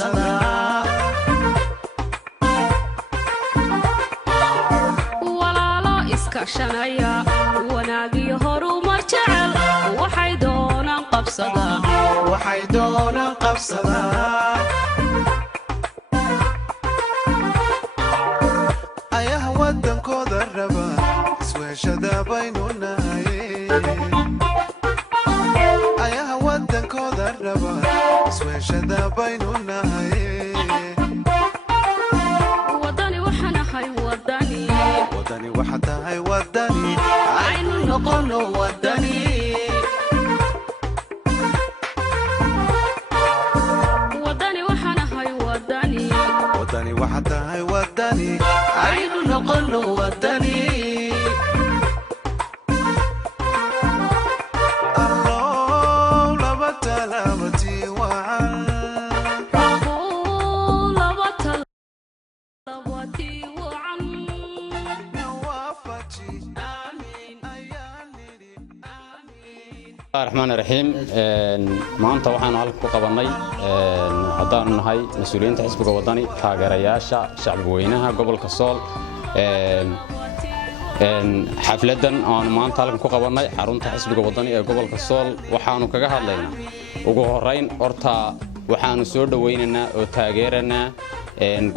qabsada walaalo iska shanaya wanaagi horumar jecel waxay doonaan qabsada ayaha wadankooda raba isweeshada baynu nahay ayaha wadankooda raba isweeshada baynu nahay wadani waxanahay wadani waxa tahay wadani aynu noqono wadani waxa tahay wadani aynu noqono wadani Allah laba talabati wacan nawafati amin ayaniri amin الرحمن الرحيم maanta waxaan halka ku qabanay hadaan nahay mas'uuliyiinta xisbiga wadani taageerayaasha shacabka weynaha gobolka Sool xafladan aan maanta halka ku qabanay xarunta xisbiga wadani ee gobolka Sool waxaanu kaga hadlaynaa ugu horeyn horta waxaanu soo dhaweynaynaa oo taageeranaa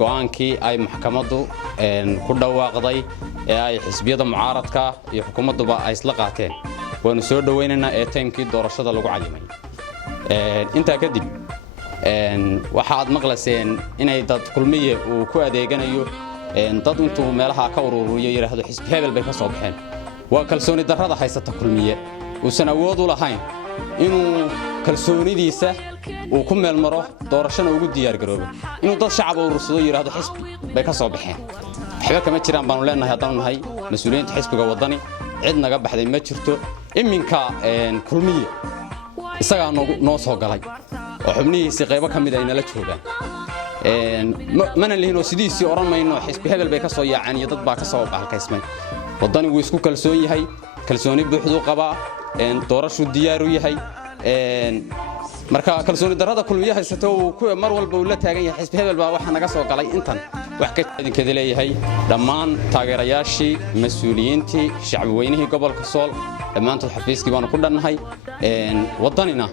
go'aankii ay maxkamaddu ku dhawaaqday ee ay xisbiyada mucaaradka iyo xukuumadduba ay isla qaateen waanu soo dhaweynaynaa ee taymkii doorashada lagu calimay inta kadib waxaad maqlaseen inay dad kulmiye uu ku adeeganayo dad intuu meelaha ka ururiyo yiraahdo xisbi hebel bay ka soo baxeen waa kalsooni darrada haysata kulmiye uusan awood u lahayn inuu kalsoonidiisa uu ku meel maro doorashada ugu diyaar garoobo inuu dad shacab urursado yiraahdo xisbi bay ka soo baxeen waxba kama jiraan baanu leenahay haddaan nahay mas'uuliyiinta xisbiga wadani cid naga baxday ma jirto iminka kulmiye isaga noo soo galay oo xubnihiisa qaybo kamid ay nala joogaan mana leeyno sidiisii oranayno xisbi hebel bay ka soo yaacaan iyo dad baa ka soo baxalkaysmay wadani wuu isku kalsoon yahay kalsooni buuxdu qabaa doorashu diyaar u yahay marka kalsooni darrada kulmiye haysato uu mar walba uu la taagan yahay xisbi hebel baa waxa naga soo galay intan wax ka idinkeeda leeyahay dhammaan taageerayaashii mas'uuliyiintii shacab weynihii gobolka Sool dhammaantood xafiiskii baanu ku dhannahay wadanina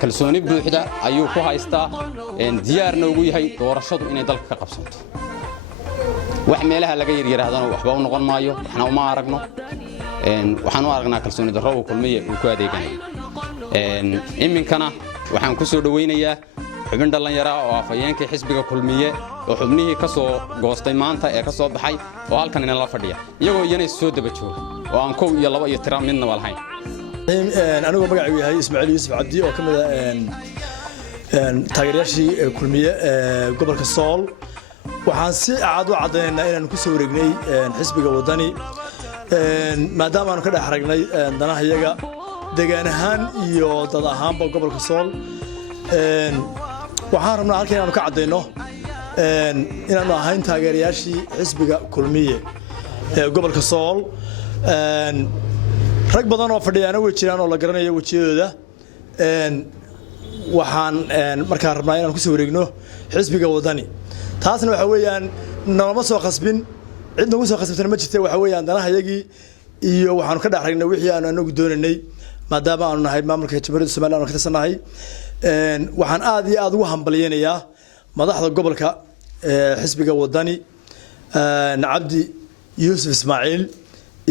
kalsooni buuxda ayuu ku haystaa diyaarna ugu yahay doorashadu inay dalka ka qabsanto wax meelaha laga yiraahdana waxba u noqon maayo waxna uma aragno waxaan u aragnaa kalsooni darro uu kulmiye uu ku adeeganayo iminkana waxaan ku soo dhaweynayaa xubin dhalinyaro oo afayeenka xisbiga kulmiye oo xubnihii ka soo goostay maanta ee ka soo baxay oo halkan inala fadhiya iyagoo iyana soo daba jooga oo aan kow iyo laba iyo tira midna walahayn anigu magacaygu yahay Ismaaciil Yuusuf Cabdi oo kamid ah taageerayaashii kulmiye gobolka Sool waxaan si aad u cadeynaa inaan ku soo wareegnay xisbiga wadani maadaama aanu ka dhex aragnay danaha iyaga deegaan ahaan iyo dad ahaanba gobolka Sool waxaan rabnaa halkan inaanu ka cadeyno inaanu ahayn taageerayaashii xisbiga kulmiye ee gobolka Sool rag badan oo fadhiyana way jiraan oo la garanayo wajiyadooda waxaan markaa rabnaa inaan ku soo wareegno xisbiga wadani taasna waxa weeyaan nalama soo qasbin cid nagu soo qasbtana ma jirto waxa weeyaan danaha iyagii iyo waxaanu ka dhex aragnay wixii aanu anagu doonaynay maadaama aanu nahay maamulka jamhuuriyadda Soomaaliya oo ka tirsanahay waxaan aad iyo aad ugu hambalyeeynaa madaxda gobolka xisbiga wadani Cabdi Yuusuf Ismaaciil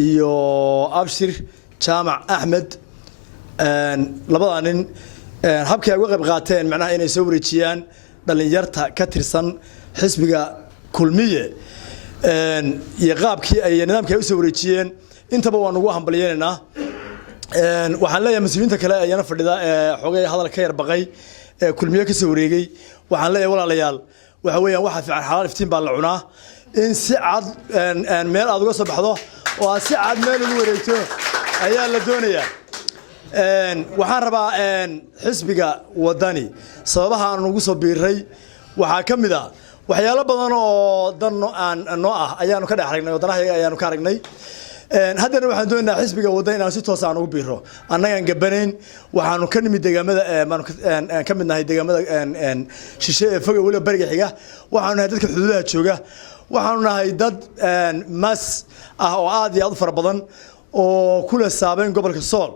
iyo Abshir Jaamac Ahmed labada nin habkii ay uga qayb qaateen macnaha inay soo wareejiyaan dhalinyarta ka tirsan xisbiga kulmiye iyo qaabkii ay nidaamkii u soo wareejiyeen intaba waan ugu hambalyeeynaa waxaan leeyahay mas'uuliyiinta kale ayana fadhida xogay hadal ka yar baqay kulmiye ka soo wareegay waxaan leeyahay walaalayaal waxa weeyaan waxa fiican xalaal iftiin baa la cunaa in si cad meel aad uga soo baxdo oo aad si cad meel ugu wareegto ayaa la doonayaa waxaan rabaa xisbiga wadani sababaha aan ugu soo biiray waxa kamid ah waxyaalo badan oo dan noo ah ayaanu ka dhex aragnay wadanaha ayaanu ka aragnay haddana waxaan doonaynaa xisbiga wadani inaan si toos ah ugu biiro annagaan gabanayn waxaanu ka nimid deegaamada ka mid nahay deegaamada shishe ee foga weliba bariga xiga waxaanu nahay dadka xuduudaha jooga waxaanu nahay dad mas ah oo aad iyo aad u fara badan oo kula saabeyn gobolka Sool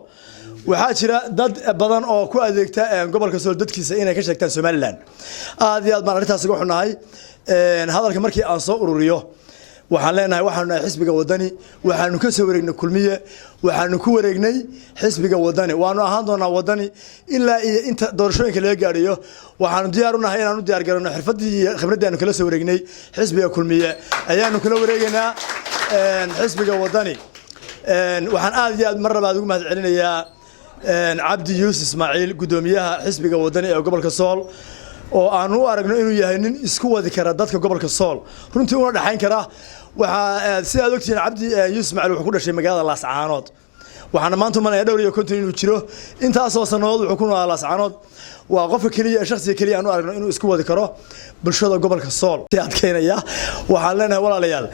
waxaa jira dad badan oo ku adeegta gobolka Sool dadkiisa inay ka sheegtaan Somaliland aad iyo aad baan arrintaas uga xunahay hadalka markii aan soo ururiyo waxaan leenahay waxaanu nahay xisbiga wadani waxaanu ka soo wareegnay kulmiye waxaanu ku wareegnay xisbiga wadani waanu ahaan doonaa wadani ilaa iyo inta doorashooyinka laga gaadhiyo waxaanu diyaar u nahay inaanu diyaar garano xirfadii iyo khibradii aanu kala soo wareegnay xisbiga kulmiye ayaanu kala wareegaynaa xisbiga wadani waxaan aad iyo aad mar labaad ugu mahadcelinayaa cabdi yuusuf ismaaciil gudoomiyaha xisbiga wadani ee gobolka Sool oo aanu u aragno inuu yahay nin isku wadi kara dadka gobolka Sool runtii una dhaxayn kara waxa si aad ogtiin cabdi yuusuf ismaaciil wuxuu ku dhashay magaalada Laascaanood waxaana maanta umaleeyaa dhowr iyo konton inuu jiro intaas oo sanadood wuxuu ku noolaa Laascaanood waa qofka kaliya shakhsiga kaliya aanu aragno inuu isku wadi karo bulshada gobolka Sool si adkeynaya waxaan leenahay walaalayaal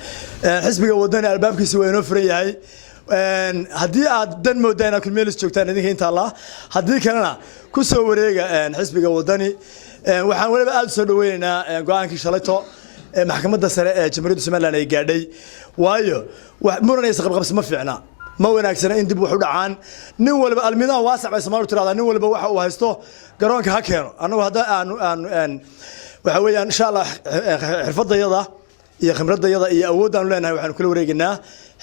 xisbiga wadani albaabkiisa waa inoo furan yahay haddii aad dan moodayna kulmeelis joogtaan idinka inta Allah haddii kalena ku soo wareega xisbiga wadani waxaan waliba aad soo dhaweynaynaa go'aankii shalayto maxkamadda sare ee Jamhuuriyadda Soomaaliland ay gaadhay waayo wax muranaysa qabqabs ma fiicna ma wanaagsana in dib wax u dhacaan nin waliba almidaha waasac ay Soomaalidu tiraahdaa nin waliba waxa uu haysto garoonka ha keeno anagu hadda aan waxa weeyaan insha Allah xirfadayada iyo khibradayada iyo awoodaan leenahay waxaan kula wareegnaa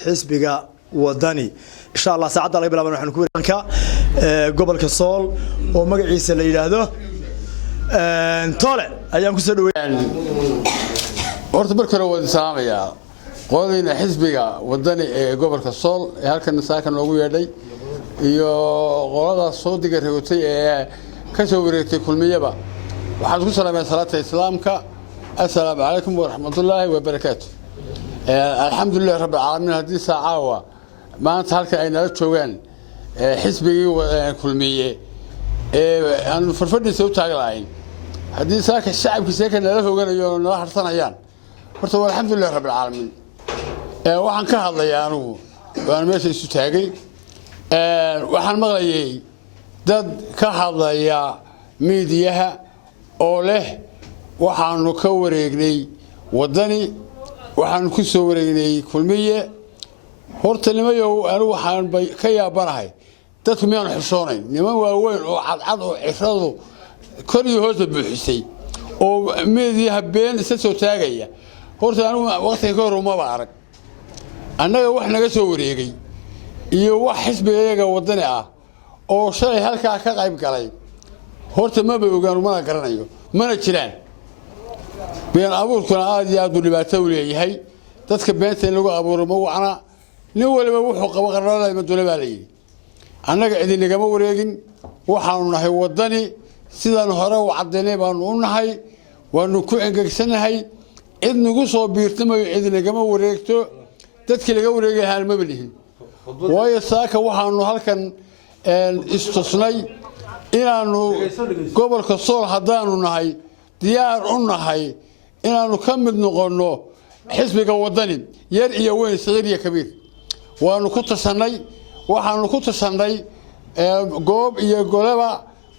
xisbiga wadani insha Allah saacada laga bilaabo waxaan ku wareegnaa gobolka Sool oo magaciisa la yiraahdo tole ayaan ku soo dhaweeyay horta marka hore waan salaamayaa qodayna xisbiga wadani ee gobolka Sool ee halkan saakan loogu yeedhay iyo qolada soo diga reebtay ee ka soo wareegtay kulmiyaba waxaan ku salaamay salaata islaamka assalaamu alaykum wa rahmatullaahi wa barakaatuh alxamdulillah rabbil caalamiin hadii saacawa maanta halkan ay nala joogaan xisbigii kulmiye aan farfadhiisa u taaglayn hadii saaka shacabkiisa ka nala hooganayo nala harsanayaan horta alxamdulillah rabbil caalamiin waxaan ka hadlayaa anigu waan meesha isu taagay waxaan maqlayay dad ka hadlaya miidiyaha oo leh waxaanu ka wareegnay wadani waxaan ku soo wareegnay kulmiye horta nimayow anigu waxaan ka yaabanahay dadku miyaan xusoonayn niman waaweyn oo cadcad oo ciradu kor iyo hoos buuxisay oo miidiyaha been isa soo taagaya horta anigu waqtiga ka hor uma arag annaga wax naga soo wareegay iyo wax xisbiga wadani ah oo shalay halka ka qayb galay horta ma ogaan ma garanayo mana jiraan been abuurkuna aad iyo aad u dhibaato u leeyahay dadka beenta in lagu abuuro ma wacna nin waliba wuxuu qabo qarnaa ma dole baa leeyahay annaga idinagama wareegin waxaanu nahay wadani sidaan hore u cadeynay baanu u nahay waanu ku engegsanahay cid nagu soo biirtamayo idinagama wareegto dadkii laga wareegay hal ma bilihin waayo saaka waxaanu halkan istusnay inaanu gobolka Sool hadaanu nahay diyaar u nahay inaanu ka mid noqono xisbiga wadani yar iyo weyn sagiir iyo kabiir waanu ku tasanay waxaanu ku tasanay goob iyo golaba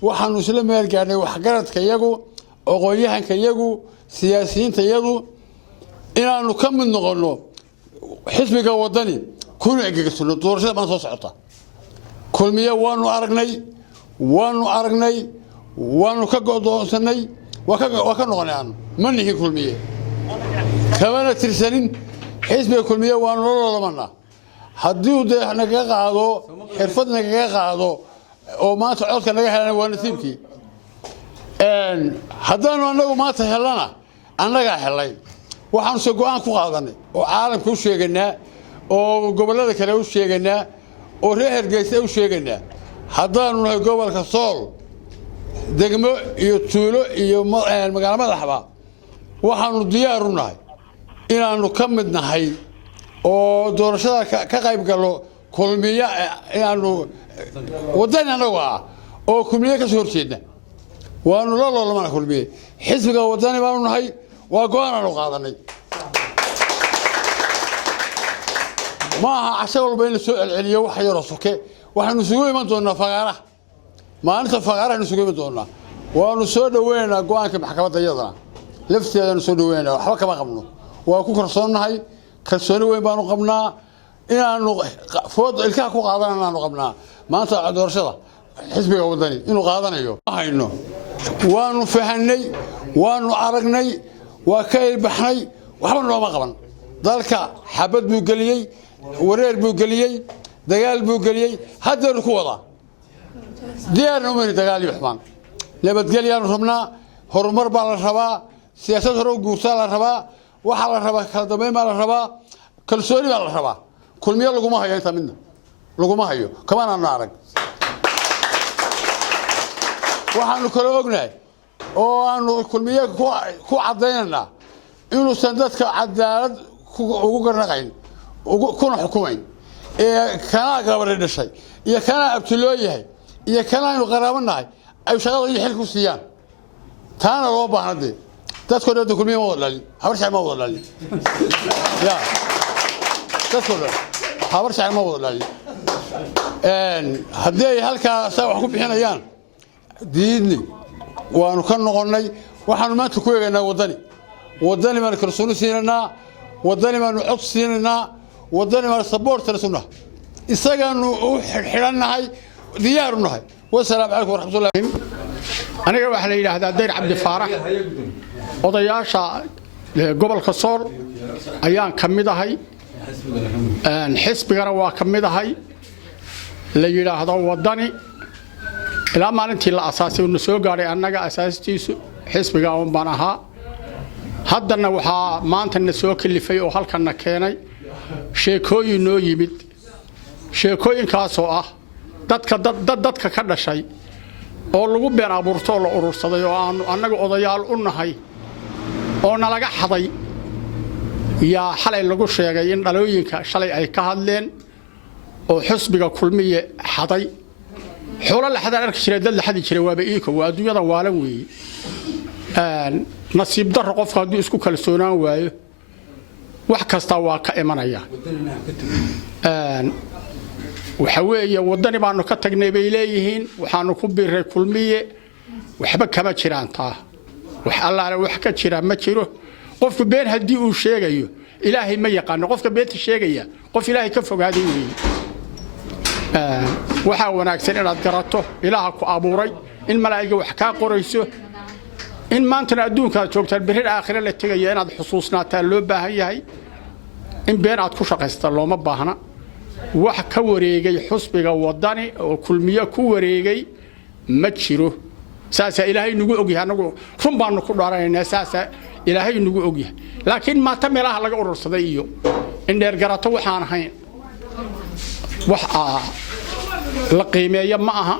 waxaanu isla meel gaarnay wax garadka iyagu aqoonyahanka iyagu siyaasiyiinta iyagu inaanu ka mid noqono xisbiga wadani kuna egegsano doorashada ma soo socota kulmiye waanu aragnay waanu ka go'doonsanay waa ka noqonayaan ma nihin kulmiye kamana tirsanin xisbiga kulmiye waanu loolamana haddii uu naga qaado xirfad naga qaado oo maanta codka naga helaan waa nasiibkii haddaanu anagu maanta helana annaga helay waxaan soo go'aan ku qaadanay oo caalamka u sheeganaa oo gobolada kale u sheeganaa oo reer Hargeysa u sheeganaa haddaanu nahay gobolka Sool degmo iyo tuulo iyo magaalo madaxba waxaanu diyaar u nahay inaanu ka mid nahay oo doorashada ka qayb galo kulmiye inaanu wadani anagu oo kulmiye ka soo horjeedna waanu la loolamana kulmiye xisbiga wadani baanu nahay waa go'aan aanu qaadanay maaha casho walba in la soo celceliyo wax yar oo soke waxaanu isugu iman doonaa fagaara maalinta fagaaraha isugu iman doonaa waanu soo dhaweynaynaa go'aanka maxkamadda iyadana lafteedana soo dhaweynaynaa waxba kama qabno waa ku kalsoonahay kalsooni weyn baanu qabnaa inaanu food ilkaha ku qaadanaanu qabnaa maanta doorashada xisbiga wadani inuu qaadanayo hayno waanu fahanay waanu aragnay waa ka ilbaxnay waxba nooma qaban dalka xabad buu geliyay wareer buu geliyay dagaal buu geliyay hadda ku wada diyaarna umari dagaal iyo xubaan nabadgelyaanu rabnaa horumar baa la rabaa siyaasad hore u guurtaa la rabaa waxa la rabaa kala dambeyn baa la rabaa kalsooni baa la rabaa kulmiye laguma hayo inta midna laguma hayo kamaan aan arag waxaanu kala ognahay oo aanu kulmiye ku cadeynaa inuu dadka cadaalad ugu garnaqayn kuna xukumayn ee kana gabar dhashay iyo kana abtiloo yahay iyo kana inuu qaraabanahay ay shaqada iyo xilku siiyaan taana loo baahnade dadku dad kulmiye ma wadalin habar shacab ma wadalin ya dadku habar shacab ma wadalin haddii halka saa wax ku bixinayaan diidni waanu ka noqonnay waxaanu maanta ku eegaynaa wadani baan kalsooni siinanaa wadani baanu cod siinanaa wadani baan support tarsunah isagaanu u xidhannahay diyaaru nahay wassalaamu calaykum waraxmatullaahi aniga waxa la yiraahdaa Dayr Cabdi Faarax odayaasha gobolka Sool ayaan kamid ahay xisbigana waa kamid ahay la yiraahdo wadani ilaa maalintii la asaasay uu soo gaaray annaga asaastiisu xisbiga oo baan ahaa haddana waxaa maanta na soo kalifay oo halkan keenay sheekooyin noo yimid sheekooyinkaas oo ah dadka ka dhashay oo lagu been abuurto la urursaday oo aan annaga odayaal u nahay oo nalaga xaday yaa xalay lagu sheegay in dhalooyinka shalay ay ka hadleen oo xisbiga kulmiye xaday xoolo la xadaan arki jiray dad la xadi jiray waaba iiko waa adduunyada waalan weey nasiib darro qofka hadduu isku kalsoonaan waayo wax kasta waa ka imanaya waxa weeye wadani baanu ka tagnay bay leeyihiin waxaanu ku biiray kulmiye waxba kama jiraan taa wax allaale wax ka jira ma jiro qofku been haddii uu sheegayo ilaahay ma yaqaan qofka beenta sheegaya qof ilaahay ka fogaaday weey waxa wanaagsan inaad garato ilaaha ku abuuray in malaa'iga wax ka qorayso in maanta adduunka joogtaan bixir aakhira la tagayo inaad xusuusnaataa loo baahan yahay in been aad ku shaqaysto looma baahna wax ka wareegay xusbiga wadani oo kulmiye ku wareegay ma jiro saasa ilaahay nagu ogyahay anagu run baanu ku dhaaraynaa saasa ilaahay nagu ogyahay laakiin maanta meelaha laga urursaday iyo in dheer garato waxaan ahayn wax la qiimeeyo ma aha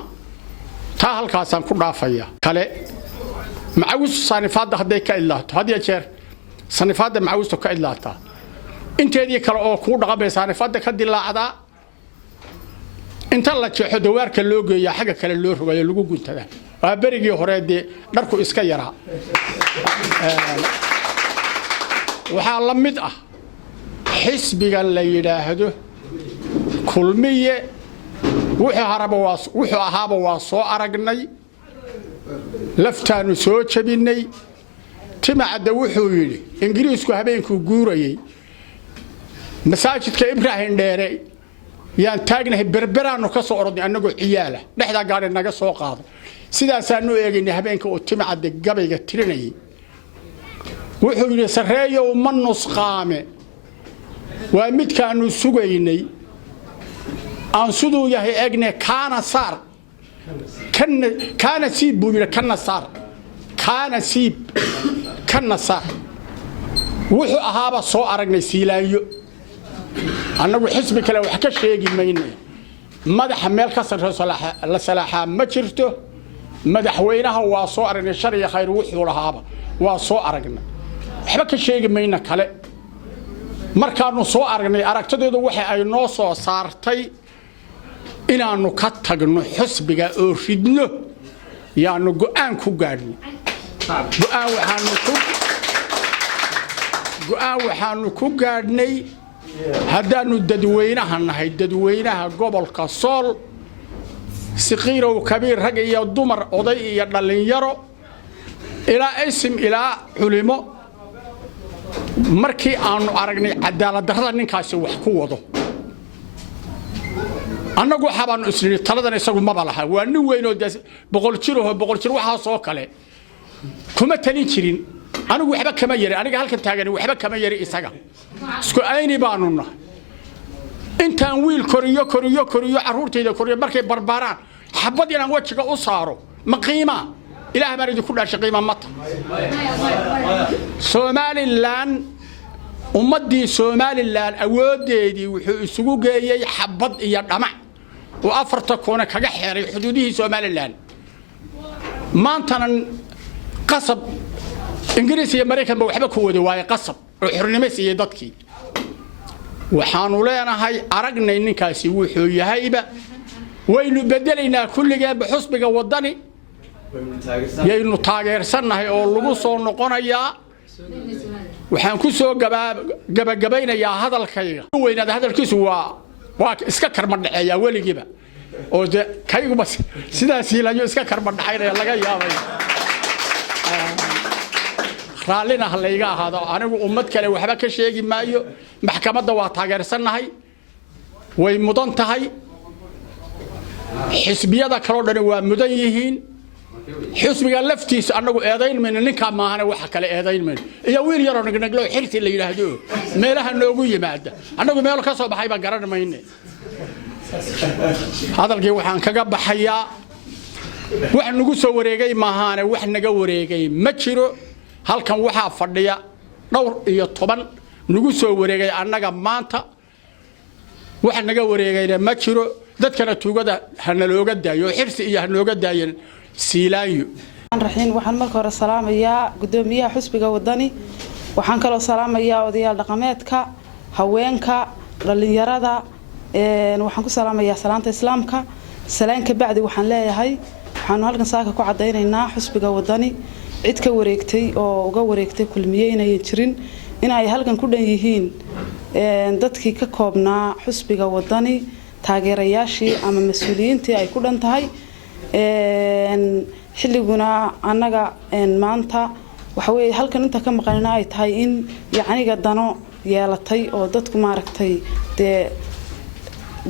taa halkaasaan ku dhaafaya kale macawis sanifaada haday ka ilaato hadiya jeer sanifaada macawista ka ilaata inteedii kale oo ku dhaqamay sanifaada ka dilaacda inta la jeexo dawaarka loo geeyaa xaga kale loo rogayo lagu guntada waa berigii hore dharku iska yaraa waxa la mid ah xisbiga la yiraahdo kulmiye wuxuu ahaaba waa soo aragnay laftaanu soo jabinay timacada wuxuu yiri ingiriisku habeenku guurayay masaajidka Ibrahim dheere yaan taagnahay berberaanu ka soo orday anagoo ciyaala dhexda gaar naga soo qaado sidaas aanu eegnay habeenka oo timacada gabayga tirinay wuxuu yiri sareeyo ma nusqaame waa midkaanu sugaynay aan sidoo yahay eegne kaana saar كان سيب بويل كان صار كان سيب كان صار وحو أهابا صو أرقنا سيلايو أنا وحسب كلا وحكا شيء ميني مدح ميل كسر لسلاحة ما شرته مدح وينها وصو أرقنا الشرية خير وحو رهابا وصو أرقنا حبك شيء مينا كلا مركانو صو أرقنا أرقتدو وحي أي نوصو صارتي inaanu ka tagno xisbiga oo ridno yaanu go'aan ku gaadhnay go'aan waxaanu ku gaadhnay haddaannu dadweynaha nahay dadweynaha gobolka sool siqiirow kabiir rag iyo dumar oday iyo dhallinyaro ilaa isim ilaa culimo markii aannu aragnay cadaalad darrada ninkaasi wax ku wado annagu waxabaannu isnidhi taladan isagu maba laha waa nin weynoo boqol jir waxaasoo kale kuma talin jirin anigu waxba kama yari aniga halkan taagani waxba kama yari isaga isku ayni baanu nahay intaan wiil koriyo carruurtayda koriyo markay barbaaraan xabad inaan wajiga u saaro ma qiima ilaah baan idinku dhaashay qiima mata Somaliland ummadii Somaliland awoodeedii wuxuu isugu geeyay xabad iyo dhamac oo afarta koona kaga xeeray xuduudihii Somaliland maantana qasab ingiriis iyo mareykan ba waxba ku wada waayay qasab oo xornimo siiyay dadkii waxaanu leenahay aragnay ninkaasi wuxuu yahayba waynu bedelaynaa kulligeeba xusbiga wadani yaynu taageersanahay oo lagu soo noqonayaa waxaan ku soo gabagabaynayaa hadalkayga weynaada hadalkiisu waa iska karma dhaceeyaa weligiiba oo kayguba sidaas ilayo iska karma dhacaynaya laga yaabay raallina halayga ahaado anigu ummad kale waxba ka sheegi maayo maxkamadda waa taageersanahay way mudan tahay xisbiyada kale oo dhan waa mudan yihiin xisbiga laftiisa anagu eedayn mayno ninka maahana waxa kale eedayn mayno iyo wiil yar oo naglo xirti la yiraahdo meelaha noogu yimaada anagu meel ka soo baxay ba garan mayne hadalkii waxaan kaga baxayaa wax nagu soo wareegay maahana wax naga wareegay ma jiro halkan waxa fadhiya dhowr iyo 10 nagu soo wareegay annaga maanta wax naga wareegayna ma jiro dadkana tuugada hana looga daayo xirsi iyo hanooga daayeen siilaanyo raxiin waxaan marka hore salaamayaa gudoomiyaha xusbiga wadani waxaan kaloo salaamayaa odayaal dhaqameedka haweenka dhalinyarada waxaan ku salaamayaa salaanta islaamka salaanka bacdi waxaan leeyahay waxaan halkan saaka ku cadeynaynaa xusbiga wadani cid ka wareegtay oo uga wareegtay kulmiyeynay jirin in ay halkan ku dhan yihiin dadkii ka koobnaa xusbiga wadani taageerayaashii ama mas'uuliyiintii ay ku dhan tahay xilliguna annaga maanta waxa weeye halkan inta ka maqanina ay tahay in yacniga dano yeelatay oo dadku maaragtay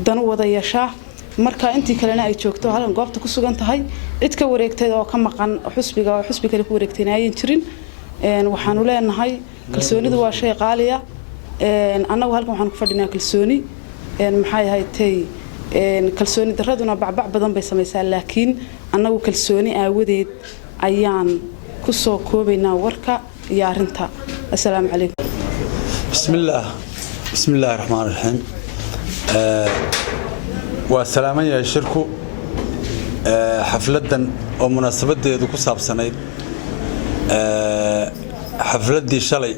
dano wada yeesha marka intii kalena ay joogto halkan goobta ku sugan tahay cid ka wareegtay oo ka maqan xusbiga kale ku wareegtayna ayaan jirin waxaanu leenahay kalsoonidu waa shay qaaliya annagu halkan waxaan ku fadhinaa kalsooni maxay ahayd kalsooni daraduna bacbac badan bay samaysaa laakiin annagu kalsooni aawadeed ayaan ku soo koobaynaa warka iyo arinta assalaamu calaykum bismillaahir rahmaanir rahiim waa salaamaya shirku xafladan oo munaasabadeedu ku saabsanayd xafladii shalay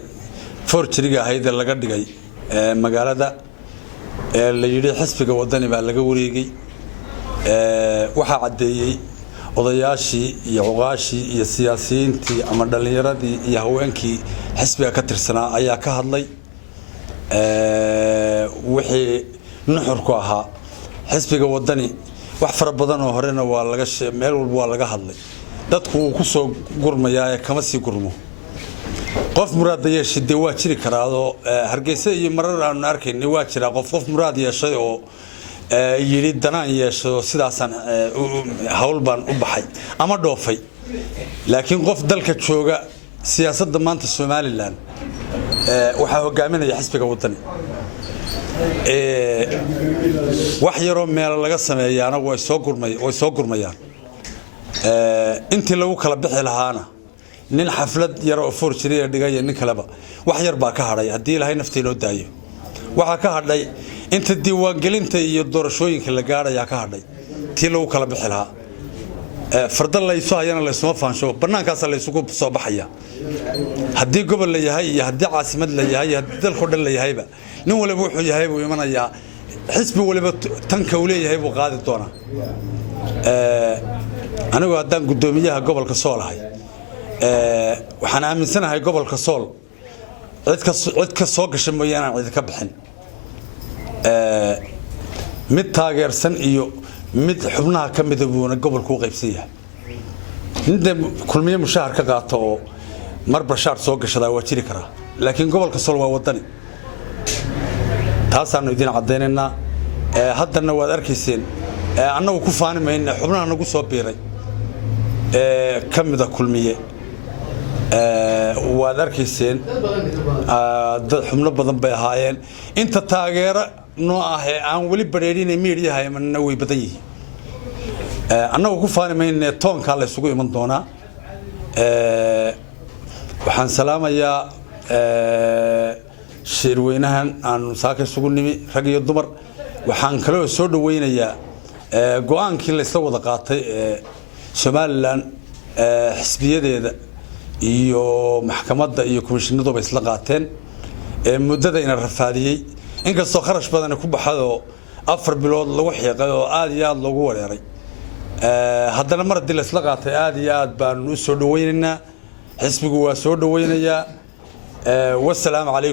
forjiriga ahayd ee laga dhigay magaalada la yiri xisbiga wadani baa laga wareegay waxa cadeeyay odayaashii iyo uqaashii iyo siyaasiyiintii ama dhalinyaradii iyo haweenkii xisbiga ka tirsanaa ayaa ka hadlay wixii nuxurku ahaa xisbiga wadani wax fara badan oo horena waa laga meel walba waa laga hadlay dadku uu ku soo gurmayaa kama sii gurmo qof muraad yeeshay waa jiri karaado hargeysa iyo marar aan arkaynay waa jira qof muraad yeeshay oo yiri danaan yeesho sidaasan hawl baan u baxay ama dhoofay laakiin qof dalka jooga siyaasadda maanta Somaliland waxa hogaaminaya xisbiga wadani wax yaro meel laga sameeyana way soo gurmayaan intii lagu kala bixi lahaana nin xaflad yar oo forjiriga dhigay nin kaleba wax yar baa ka haray hadii ilaahay naftii loo daayo waxa ka hadhay inta diiwaan gelinta iyo doorashooyinka la gaaraya ka hadhay tii lagu kala bixi lahaa fardan la isoo hayana la isma faansho banaankaas la isugu soo baxaya hadii gobol la yahay iyo hadii caasimad la yahay hadii dalka dhan la yahayba nin waliba wuxuu yahay buu imanaya xisbi waliba tanka uu leeyahay buu qaadi doona anigu haddaan gudoomiyaha gobolka Sool ahay waxaan aaminsanahay gobolka Sool cid ka soo gashay mooyaan cid ka bixin mid taageersan iyo mid xubnaha ka mid ah gobolku qaybsan yahay inta kulmiye mushahar ka qaato oo marba shaar soo gashada waa jiri karaa laakiin gobolka Sool waa wadani taasaanu idin cadeynayna haddana waad arkayseen annagu ku faanimayna xubnaha nagu soo biiray kamida kulmiye waad arkayseen dad xubno badan bay ahaayeen inta taageero noo ah aan wali bareerinay meediyaha ayna way badan yihiin annagu ku faanimayna toonka la isugu iman doonaa waxaan salaamayaa shirweynahan aan saaka isugu nimi rag iyo dumar waxaan kale oo soo dhaweynayaa go'aankii la isla wada qaatay Somaliland xisbiyadeeda iyo maxkamadda iyo komishinadu bay isla qaateen muddada ina rafaadiyay inkastoo kharash badan ku baxado 4 bilood lagu xiiqay oo aad iyo aad loogu wareeray haddana mar hadii la isla qaatay aad iyo aad baan u soo dhaweynaynaa xisbigu waa soo dhaweynayaa wassalaamu calaykum